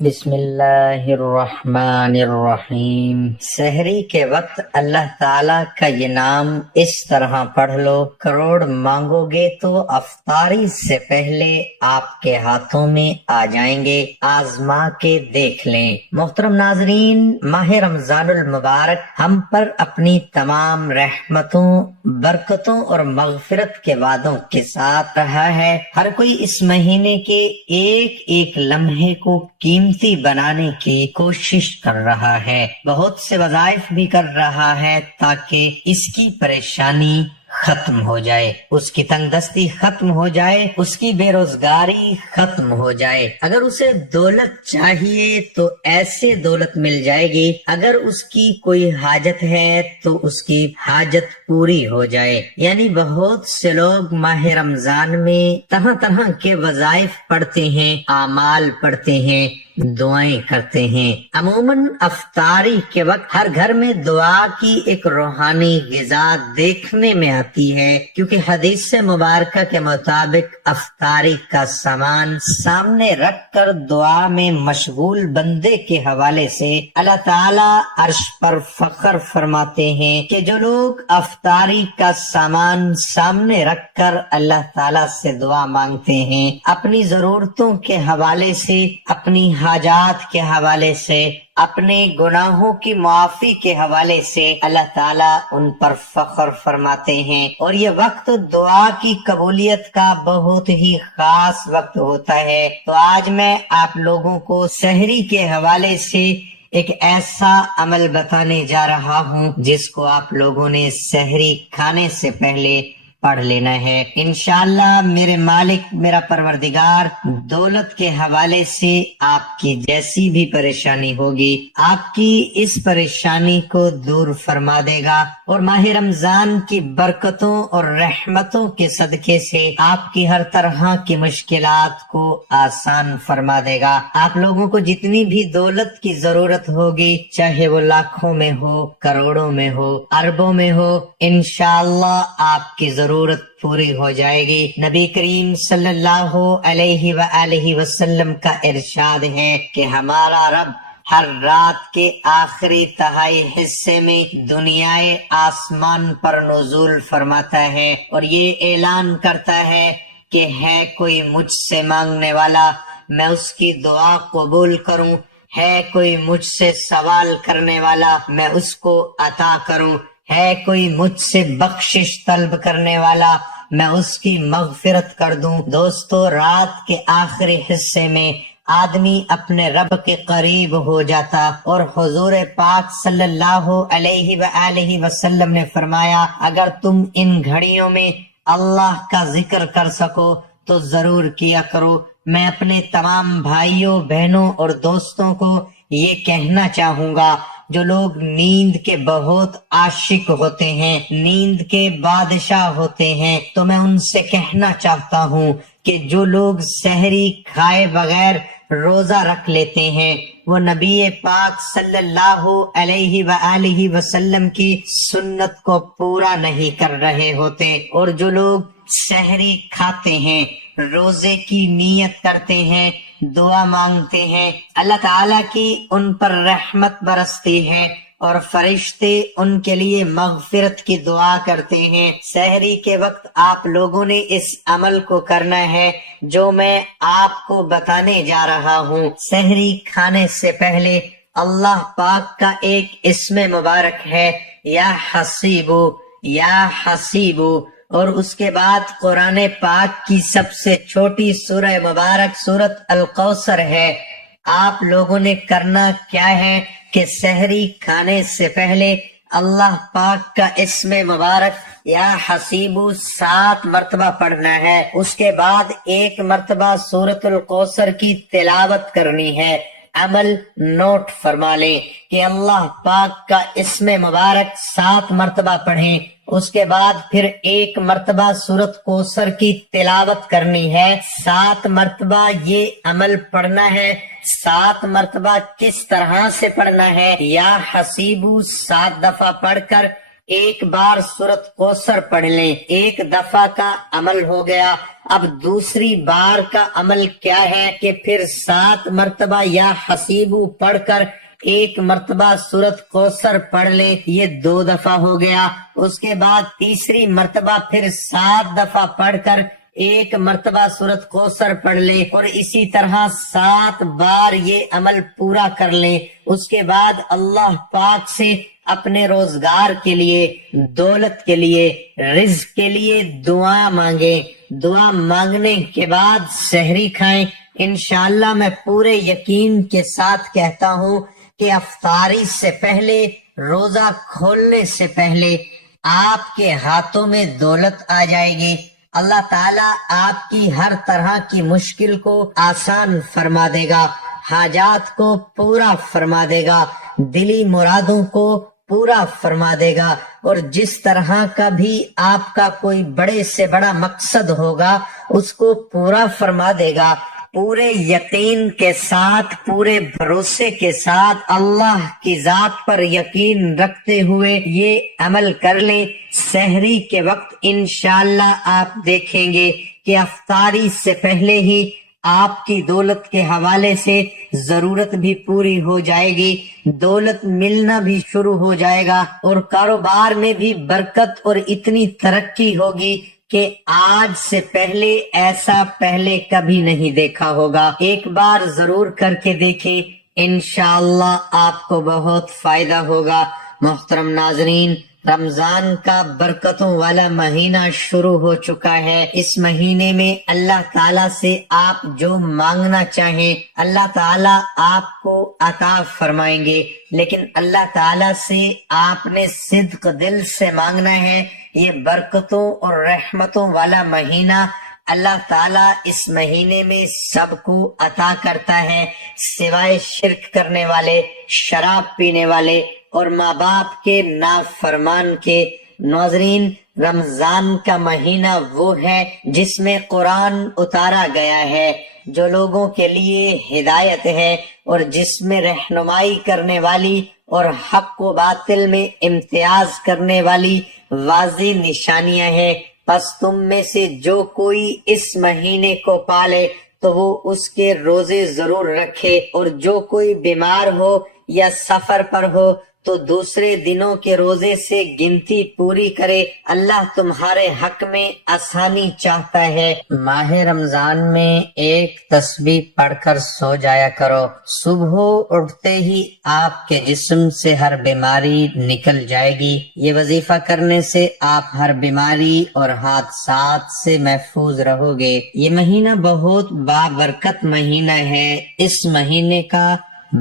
بسم اللہ الرحمن الرحیم۔ سحری کے وقت اللہ تعالیٰ کا یہ نام اس طرح پڑھ لو، کروڑ مانگو گے تو افطاری سے پہلے آپ کے ہاتھوں میں آ جائیں گے، آزما کے دیکھ لیں۔ محترم ناظرین، ماہ رمضان المبارک ہم پر اپنی تمام رحمتوں، برکتوں اور مغفرت کے وعدوں کے ساتھ رہا ہے۔ ہر کوئی اس مہینے کے ایک ایک لمحے کو قیمتی بنانے کی کوشش کر رہا ہے، بہت سے وظائف بھی کر رہا ہے تاکہ اس کی پریشانی ختم ہو جائے، اس کی تنگ دستی ختم ہو جائے، اس کی بے روزگاری ختم ہو جائے۔ اگر اسے دولت چاہیے تو ایسے دولت مل جائے گی، اگر اس کی کوئی حاجت ہے تو اس کی حاجت پوری ہو جائے۔ یعنی بہت سے لوگ ماہ رمضان میں طرح طرح کے وظائف پڑھتے ہیں، اعمال پڑھتے ہیں، دعائیں کرتے ہیں۔ عموماً افطاری کے وقت ہر گھر میں دعا کی ایک روحانی غذا دیکھنے میں آتی ہے، کیونکہ حدیث مبارکہ کے مطابق افطاری کا سامان سامنے رکھ کر دعا میں مشغول بندے کے حوالے سے اللہ تعالیٰ عرش پر فخر فرماتے ہیں کہ جو لوگ افطاری کا سامان سامنے رکھ کر اللہ تعالیٰ سے دعا مانگتے ہیں، اپنی ضرورتوں کے حوالے سے، اپنی حاجات کے حوالے سے، اپنے گناہوں کی معافی کے حوالے سے اللہ تعالیٰ ان پر فخر فرماتے ہیں۔ اور یہ وقت دعا کی قبولیت کا بہت ہی خاص وقت ہوتا ہے۔ تو آج میں آپ لوگوں کو سحری کے حوالے سے ایک ایسا عمل بتانے جا رہا ہوں جس کو آپ لوگوں نے سحری کھانے سے پہلے پڑھ لینا ہے۔ انشاءاللہ میرے مالک، میرا پروردگار دولت کے حوالے سے آپ کی جیسی بھی پریشانی ہوگی، آپ کی اس پریشانی کو دور فرما دے گا، اور ماہ رمضان کی برکتوں اور رحمتوں کے صدقے سے آپ کی ہر طرح کی مشکلات کو آسان فرما دے گا۔ آپ لوگوں کو جتنی بھی دولت کی ضرورت ہوگی، چاہے وہ لاکھوں میں ہو، کروڑوں میں ہو، اربوں میں ہو، انشاءاللہ آپ کی ضرورت پوری ہو جائے گی۔ نبی کریم صلی اللہ علیہ وآلہ وسلم کا ارشاد ہے کہ ہمارا رب ہر رات کے آخری تہائی حصے میں دنیائے آسمان پر نزول فرماتا ہے اور یہ اعلان کرتا ہے کہ ہے کوئی مجھ سے مانگنے والا، میں اس کی دعا قبول کروں، ہے کوئی مجھ سے سوال کرنے والا، میں اس کو عطا کروں، ہے کوئی مجھ سے بخشش طلب کرنے والا، میں اس کی مغفرت کر دوں۔ دوستو، رات کے آخری حصے میں آدمی اپنے رب کے قریب ہو جاتا، اور حضور پاک صلی اللہ علیہ وآلہ وسلم نے فرمایا، اگر تم ان گھڑیوں میں اللہ کا ذکر کر سکو تو ضرور کیا کرو۔ میں اپنے تمام بھائیوں، بہنوں اور دوستوں کو یہ کہنا چاہوں گا، جو لوگ نیند کے بہت عاشق ہوتے ہیں، نیند کے بادشاہ ہوتے ہیں، تو میں ان سے کہنا چاہتا ہوں کہ جو لوگ سحری کھائے بغیر روزہ رکھ لیتے ہیں، وہ نبی پاک صلی اللہ علیہ وآلہ وسلم کی سنت کو پورا نہیں کر رہے ہوتے۔ اور جو لوگ سحری کھاتے ہیں، روزے کی نیت کرتے ہیں، دعا مانگتے ہیں، اللہ تعالیٰ کی ان پر رحمت برستی ہے اور فرشتے ان کے لیے مغفرت کی دعا کرتے ہیں۔ سحری کے وقت آپ لوگوں نے اس عمل کو کرنا ہے جو میں آپ کو بتانے جا رہا ہوں۔ سحری کھانے سے پہلے اللہ پاک کا ایک اسم مبارک ہے، یا حسیبو، یا حسیبو، اور اس کے بعد قرآن پاک کی سب سے چھوٹی سورہ مبارک سورۃ الکوثر ہے۔ آپ لوگوں نے کرنا کیا ہے کہ سحری کھانے سے پہلے اللہ پاک کا اسم مبارک یا حسیبو 7 مرتبہ پڑھنا ہے، اس کے بعد 1 مرتبہ سورۃ الکوثر کی تلاوت کرنی ہے۔ عمل نوٹ فرما لیں کہ اللہ پاک کا اسم مبارک 7 مرتبہ پڑھیں، اس کے بعد پھر 1 مرتبہ سورۃ کوثر کی تلاوت کرنی ہے۔ 7 مرتبہ یہ عمل پڑھنا ہے۔ 7 مرتبہ کس طرح سے پڑھنا ہے؟ یا حسیبو 7 دفعہ پڑھ کر ایک بار سورۃ کوثر پڑھ لیں، 1 دفعہ کا عمل ہو گیا۔ اب دوسری بار کا عمل کیا ہے کہ پھر 7 مرتبہ یا حسیبو پڑھ کر 1 مرتبہ سورت کوثر پڑھ لے، یہ 2 دفعہ ہو گیا۔ اس کے بعد تیسری مرتبہ پھر 7 دفعہ پڑھ کر 1 مرتبہ سورت کوثر پڑھ لے، اور اسی طرح 7 بار یہ عمل پورا کر لے۔ اس کے بعد اللہ پاک سے اپنے روزگار کے لیے، دولت کے لیے، رزق کے لیے دعا مانگے۔ دعا مانگنے کے بعد سحری کھائیں۔ انشاءاللہ میں پورے یقین کے ساتھ کہتا ہوں کہ افطاری سے پہلے، روزہ کھولنے سے پہلے آپ کے ہاتھوں میں دولت آ جائے گی۔ اللہ تعالیٰ آپ کی ہر طرح کی مشکل کو آسان فرما دے گا، حاجات کو پورا فرما دے گا، دلی مرادوں کو پورا فرما دے گا، اور جس طرح کا بھی آپ کا کوئی بڑے سے بڑا مقصد ہوگا اس کو پورا فرما دے گا۔ پورے یقین کے ساتھ، پورے بھروسے کے ساتھ، اللہ کی ذات پر یقین رکھتے ہوئے یہ عمل کر لیں۔ سحری کے وقت انشاءاللہ آپ دیکھیں گے کہ افطاری سے پہلے ہی آپ کی دولت کے حوالے سے ضرورت بھی پوری ہو جائے گی، دولت ملنا بھی شروع ہو جائے گا، اور کاروبار میں بھی برکت اور اتنی ترقی ہوگی کہ آج سے پہلے ایسا پہلے کبھی نہیں دیکھا ہوگا۔ ایک بار ضرور کر کے دیکھیں، انشاءاللہ آپ کو بہت فائدہ ہوگا۔ محترم ناظرین، رمضان کا برکتوں والا مہینہ شروع ہو چکا ہے۔ اس مہینے میں اللہ تعالیٰ سے آپ جو مانگنا چاہیں اللہ تعالیٰ آپ کو عطا فرمائیں گے، لیکن اللہ تعالیٰ سے آپ نے صدق دل سے مانگنا ہے۔ یہ برکتوں اور رحمتوں والا مہینہ اللہ تعالیٰ اس مہینے میں سب کو عطا کرتا ہے، سوائے شرک کرنے والے، شراب پینے والے اور ماں باپ کے نافرمان کے۔ ناظرین، رمضان کا مہینہ وہ ہے جس میں قرآن اتارا گیا ہے، جو لوگوں کے لیے ہدایت ہے، اور جس میں رہنمائی کرنے والی اور حق و باطل میں امتیاز کرنے والی واضح نشانیاں ہیں۔ پس تم میں سے جو کوئی اس مہینے کو پالے تو وہ اس کے روزے ضرور رکھے، اور جو کوئی بیمار ہو یا سفر پر ہو تو دوسرے دنوں کے روزے سے گنتی پوری کرے۔ اللہ تمہارے حق میں آسانی چاہتا ہے۔ ماہ رمضان میں ایک تسبیح پڑھ کر سو جایا کرو، صبح اٹھتے ہی آپ کے جسم سے ہر بیماری نکل جائے گی۔ یہ وظیفہ کرنے سے آپ ہر بیماری اور حادثات سے محفوظ رہو گے۔ یہ مہینہ بہت بابرکت مہینہ ہے، اس مہینے کا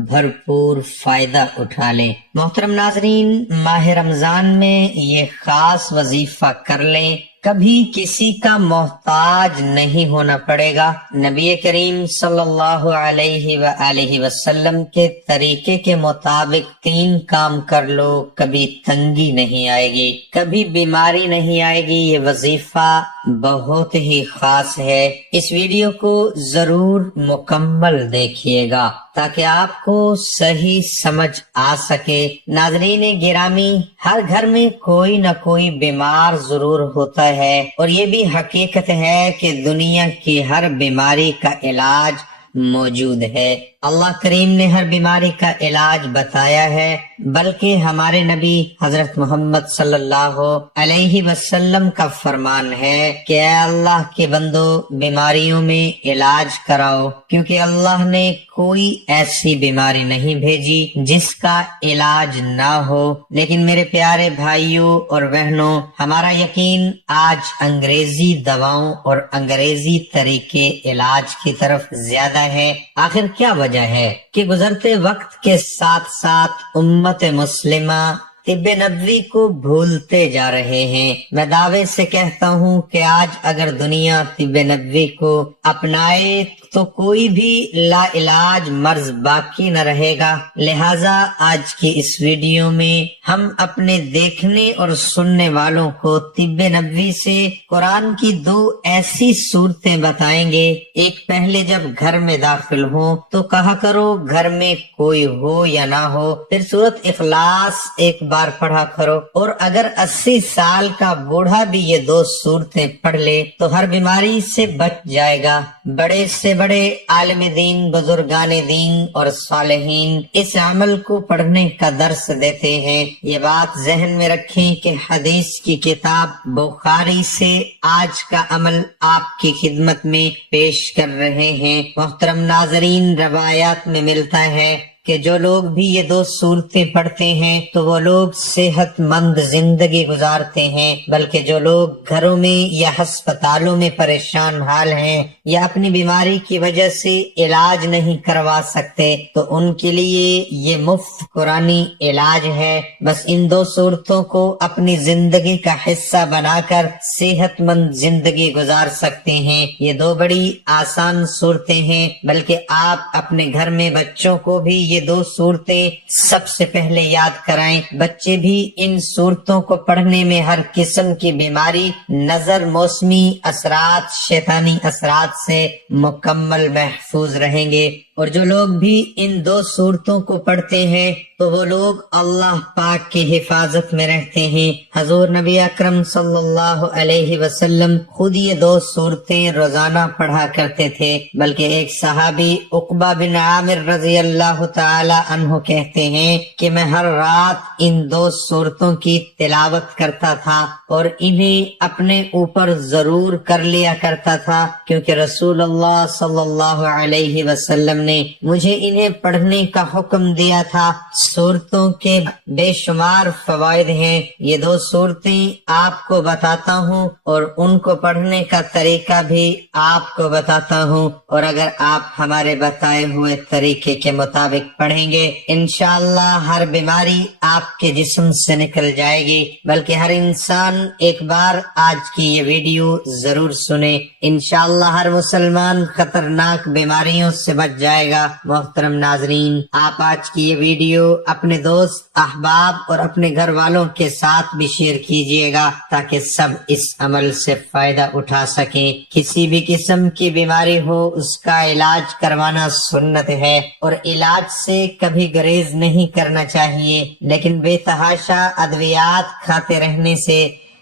بھرپور فائدہ اٹھا لیں۔ محترم ناظرین، ماہ رمضان میں یہ خاص وظیفہ کر لیں، کبھی کسی کا محتاج نہیں ہونا پڑے گا۔ نبی کریم صلی اللہ علیہ وآلہ وسلم کے طریقے کے مطابق 3 کام کر لو، کبھی تنگی نہیں آئے گی، کبھی بیماری نہیں آئے گی۔ یہ وظیفہ بہت ہی خاص ہے۔ اس ویڈیو کو ضرور مکمل دیکھیے گا تاکہ آپ کو صحیح سمجھ آ سکے۔ ناظرین گرامی، ہر گھر میں کوئی نہ کوئی بیمار ضرور ہوتا ہے، اور یہ بھی حقیقت ہے کہ دنیا کی ہر بیماری کا علاج موجود ہے۔ اللہ کریم نے ہر بیماری کا علاج بتایا ہے، بلکہ ہمارے نبی حضرت محمد صلی اللہ علیہ وسلم کا فرمان ہے کہ اے اللہ کے بندو، بیماریوں میں علاج کراؤ، کیونکہ اللہ نے کوئی ایسی بیماری نہیں بھیجی جس کا علاج نہ ہو۔ لیکن میرے پیارے بھائیوں اور بہنوں، ہمارا یقین آج انگریزی دواؤں اور انگریزی طریقے علاج کی طرف زیادہ ہے۔ آخر کیا وجہ ہے کہ گزرتے وقت کے ساتھ ساتھ امت مسلمہ طب نبوی کو بھولتے جا رہے ہیں؟ میں دعوے سے کہتا ہوں کہ آج اگر دنیا طب نبوی کو اپنائے تو کوئی بھی لا علاج مرض باقی نہ رہے گا۔ لہٰذا آج کی اس ویڈیو میں ہم اپنے دیکھنے اور سننے والوں کو طب نبوی سے قرآن کی 2 ایسی صورتیں بتائیں گے۔ ایک، پہلے جب گھر میں داخل ہو تو کہا کرو گھر میں کوئی ہو یا نہ ہو، پھر سورت اخلاص ایک بار پڑھا کرو، اور اگر 80 سال کا بوڑھا بھی یہ 2 سورتیں پڑھ لے تو ہر بیماری سے بچ جائے گا۔ بڑے سے بڑے عالم دین، بزرگان دین اور صالحین اس عمل کو پڑھنے کا درس دیتے ہیں۔ یہ بات ذہن میں رکھیں کہ حدیث کی کتاب بخاری سے آج کا عمل آپ کی خدمت میں پیش کر رہے ہیں۔ محترم ناظرین، روایات میں ملتا ہے کہ جو لوگ بھی یہ 2 سورتیں پڑھتے ہیں تو وہ لوگ صحت مند زندگی گزارتے ہیں، بلکہ جو لوگ گھروں میں یا ہسپتالوں میں پریشان حال ہیں یا اپنی بیماری کی وجہ سے علاج نہیں کروا سکتے تو ان کے لیے یہ مفت قرآنی علاج ہے۔ بس ان 2 سورتوں کو اپنی زندگی کا حصہ بنا کر صحت مند زندگی گزار سکتے ہیں۔ یہ 2 بڑی آسان صورتیں ہیں، بلکہ آپ اپنے گھر میں بچوں کو بھی یہ 2 صورتیں سب سے پہلے یاد کرائیں۔ بچے بھی ان صورتوں کو پڑھنے میں ہر قسم کی بیماری، نظر، موسمی اثرات، شیطانی اثرات سے مکمل محفوظ رہیں گے۔ اور جو لوگ بھی ان 2 صورتوں کو پڑھتے ہیں تو وہ لوگ اللہ پاک کی حفاظت میں رہتے ہیں۔ حضور نبی اکرم صلی اللہ علیہ وسلم خود یہ 2 صورتیں روزانہ پڑھا کرتے تھے، بلکہ ایک صحابی عقبہ بن عامر رضی اللہ تعالی عنہ کہتے ہیں کہ میں ہر رات ان 2 صورتوں کی تلاوت کرتا تھا اور انہیں اپنے اوپر ضرور کر لیا کرتا تھا، کیونکہ رسول اللہ صلی اللہ علیہ وسلم نے مجھے انہیں پڑھنے کا حکم دیا تھا۔ صورتوں کے بے شمار فوائد ہیں، یہ 2 صورتیں آپ کو بتاتا ہوں اور ان کو پڑھنے کا طریقہ بھی آپ کو بتاتا ہوں، اور اگر آپ ہمارے بتائے ہوئے طریقے کے مطابق پڑھیں گے انشاءاللہ ہر بیماری آپ کے جسم سے نکل جائے گی۔ بلکہ ہر انسان ایک بار آج کی یہ ویڈیو ضرور سنے، انشاءاللہ ہر مسلمان خطرناک بیماریوں سے بچ جائے گا۔ محترم ناظرین، آپ آج کی یہ ویڈیو اپنے دوست، احباب اور اپنے گھر والوں کے ساتھ بھی شیئر کیجئے گا تاکہ سب اس عمل سے فائدہ اٹھا سکیں۔ کسی بھی قسم کی بیماری ہو اس کا علاج کروانا سنت ہے، اور علاج سے کبھی گریز نہیں کرنا چاہیے، لیکن بے تحاشا ادویات کھاتے رہنے سے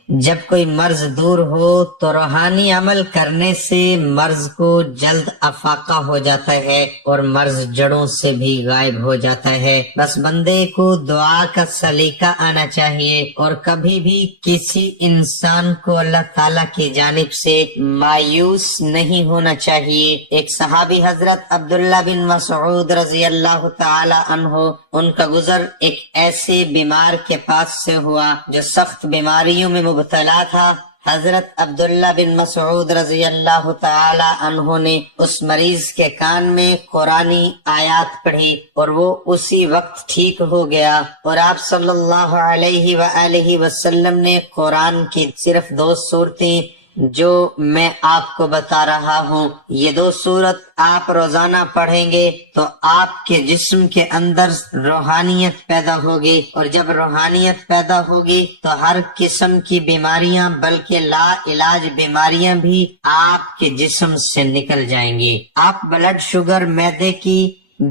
جب کوئی مرض دور ہو تو روحانی عمل کرنے سے مرض کو جلد افاقہ ہو جاتا ہے اور مرض جڑوں سے بھی غائب ہو جاتا ہے۔ بس بندے کو دعا کا سلیقہ آنا چاہیے اور کبھی بھی کسی انسان کو اللہ تعالیٰ کی جانب سے مایوس نہیں ہونا چاہیے۔ ایک صحابی حضرت عبداللہ بن مسعود رضی اللہ تعالی عنہ، ان کا گزر ایک ایسے بیمار کے پاس سے ہوا جو سخت بیماریوں میں مبتلا تھا۔ حضرت عبداللہ بن مسعود رضی اللہ تعالی عنہ نے اس مریض کے کان میں قرآنی آیات پڑھی اور وہ اسی وقت ٹھیک ہو گیا، اور آپ صلی اللہ علیہ وآلہ وسلم نے قرآن کی صرف 2 صورتیں جو میں آپ کو بتا رہا ہوں، یہ 2 صورت آپ روزانہ پڑھیں گے تو آپ کے جسم کے اندر روحانیت پیدا ہوگی، اور جب روحانیت پیدا ہوگی تو ہر قسم کی بیماریاں بلکہ لا علاج بیماریاں بھی آپ کے جسم سے نکل جائیں گی۔ آپ بلڈ شوگر، معدے کی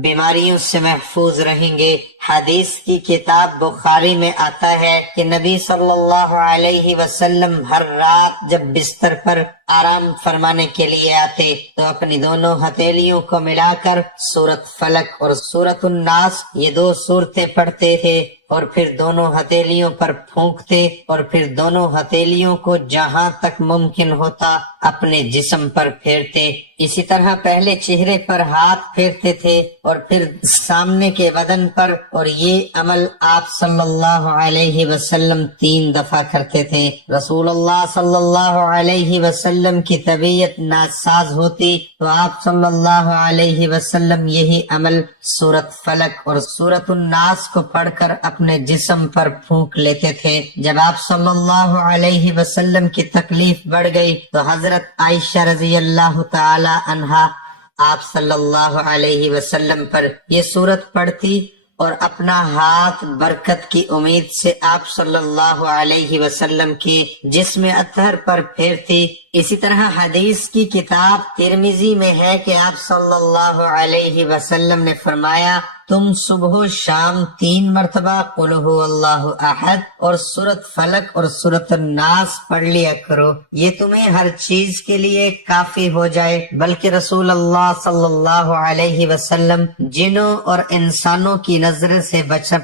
بیماریوں سے محفوظ رہیں گے۔ حدیث کی کتاب بخاری میں آتا ہے کہ نبی صلی اللہ علیہ وسلم ہر رات جب بستر پر آرام فرمانے کے لیے آتے تو اپنی دونوں ہتھیلیوں کو ملا کر سورۃ فلق اور سورۃ الناس، یہ 2 صورتیں پڑھتے تھے، اور پھر دونوں ہتھیلیوں پر پھونکتے اور پھر دونوں ہتھیلیوں کو جہاں تک ممکن ہوتا اپنے جسم پر پھیرتے۔ اسی طرح پہلے چہرے پر ہاتھ پھیرتے تھے اور پھر سامنے کے بدن پر، اور یہ عمل آپ صلی اللہ علیہ وسلم 3 دفعہ کرتے تھے۔ رسول اللہ صلی اللہ علیہ وسلم کی طبیعت ناساز ہوتی تو آپ صلی اللہ علیہ وسلم یہی عمل سورۃ فلق اور سورۃ الناس کو پڑھ کر اپنے جسم پر پھونک لیتے تھے۔ جب آپ صلی اللہ علیہ وسلم کی تکلیف بڑھ گئی تو حضرت عائشہ رضی اللہ تعالی عنہا آپ صلی اللہ علیہ وسلم پر یہ سورت پڑھتی اور اپنا ہاتھ برکت کی امید سے آپ صلی اللہ علیہ وسلم کی جسم اطہر پر پھیرتی۔ اسی طرح حدیث کی کتاب ترمذی میں ہے کہ آپ صلی اللہ علیہ وسلم نے فرمایا تم صبح و شام 3 مرتبہ قل هو اللہ احد اور سورۃ فلق اور سورۃ الناس پڑھ لیا کرو، یہ تمہیں ہر چیز کے لیے کافی ہو جائے۔ بلکہ رسول اللہ صلی اللہ علیہ وسلم جنوں اور انسانوں کی نظر سے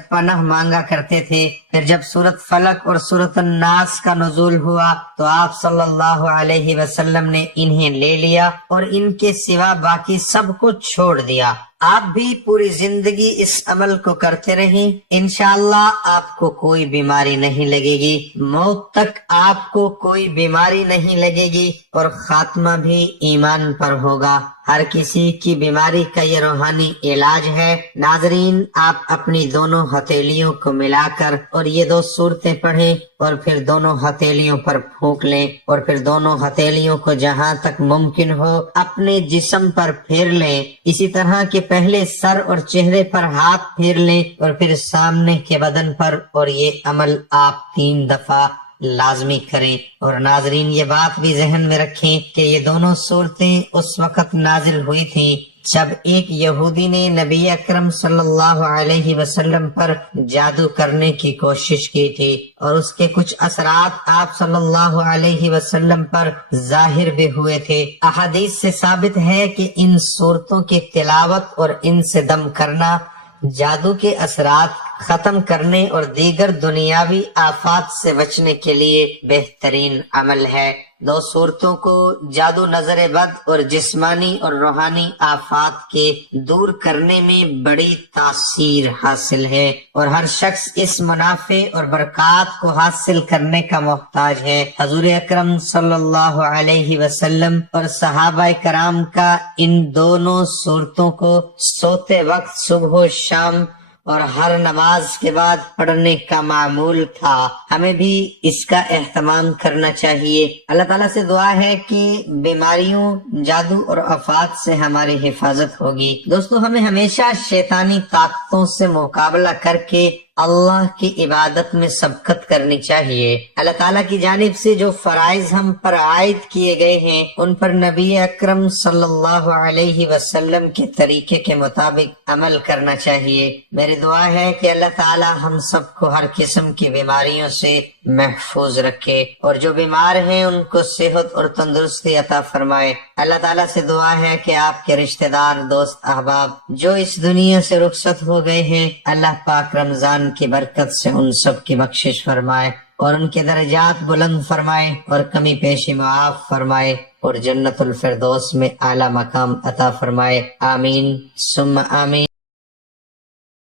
پناہ مانگا کرتے تھے۔ پھر جب سورۃ فلق اور سورۃ الناس کا نزول ہوا تو آپ صلی اللہ علیہ وسلم نے انہیں لے لیا اور ان کے سوا باقی سب کو چھوڑ دیا۔ آپ بھی پوری زندگی اس عمل کو کرتے رہیں، انشاءاللہ آپ کو کوئی بیماری نہیں لگے گی، موت تک آپ کو کوئی بیماری نہیں لگے گی اور خاتمہ بھی ایمان پر ہوگا۔ ہر کسی کی بیماری کا یہ روحانی علاج ہے۔ ناظرین، آپ اپنی دونوں ہتھیلیوں کو ملا کر اور یہ 2 سورتیں پڑھیں اور پھر دونوں ہتھیلیوں پر پھونک لیں اور پھر دونوں ہتھیلیوں کو جہاں تک ممکن ہو اپنے جسم پر پھیر لیں۔ اسی طرح کے پہلے سر اور چہرے پر ہاتھ پھیر لیں اور پھر سامنے کے بدن پر، اور یہ عمل آپ 3 دفعہ لازمی کریں۔ اور ناظرین، یہ بات بھی ذہن میں رکھیں کہ یہ دونوں صورتیں اس وقت نازل ہوئی تھیں جب ایک یہودی نے نبی اکرم صلی اللہ علیہ وسلم پر جادو کرنے کی کوشش کی تھی، اور اس کے کچھ اثرات آپ صلی اللہ علیہ وسلم پر ظاہر بھی ہوئے تھے۔ احادیث سے ثابت ہے کہ ان صورتوں کی تلاوت اور ان سے دم کرنا جادو کے اثرات ختم کرنے اور دیگر دنیاوی آفات سے بچنے کے لیے بہترین عمل ہے۔ 2 صورتوں کو جادو، نظر بد اور جسمانی اور روحانی آفات کے دور کرنے میں بڑی تاثیر حاصل ہے، اور ہر شخص اس منافع اور برکات کو حاصل کرنے کا محتاج ہے۔ حضور اکرم صلی اللہ علیہ وسلم اور صحابہ کرام کا ان دونوں صورتوں کو سوتے وقت صبح و شام اور ہر نماز کے بعد پڑھنے کا معمول تھا۔ ہمیں بھی اس کا اہتمام کرنا چاہیے۔ اللہ تعالیٰ سے دعا ہے کہ بیماریوں، جادو اور آفات سے ہماری حفاظت ہوگی۔ دوستو، ہمیں ہمیشہ شیطانی طاقتوں سے مقابلہ کر کے اللہ کی عبادت میں سبقت کرنی چاہیے۔ اللہ تعالیٰ کی جانب سے جو فرائض ہم پر عائد کیے گئے ہیں ان پر نبی اکرم صلی اللہ علیہ وسلم کے طریقے کے مطابق عمل کرنا چاہیے۔ میری دعا ہے کہ اللہ تعالیٰ ہم سب کو ہر قسم کی بیماریوں سے محفوظ رکھے، اور جو بیمار ہیں ان کو صحت اور تندرستی عطا فرمائے۔ اللہ تعالیٰ سے دعا ہے کہ آپ کے رشتہ دار، دوست، احباب جو اس دنیا سے رخصت ہو گئے ہیں، اللہ پاک رمضان کی برکت سے ان سب کی بخشش فرمائے اور ان کے درجات بلند فرمائے اور کمی پیشی معاف فرمائے اور جنت الفردوس میں اعلی مقام عطا فرمائے۔ آمین ثم آمین۔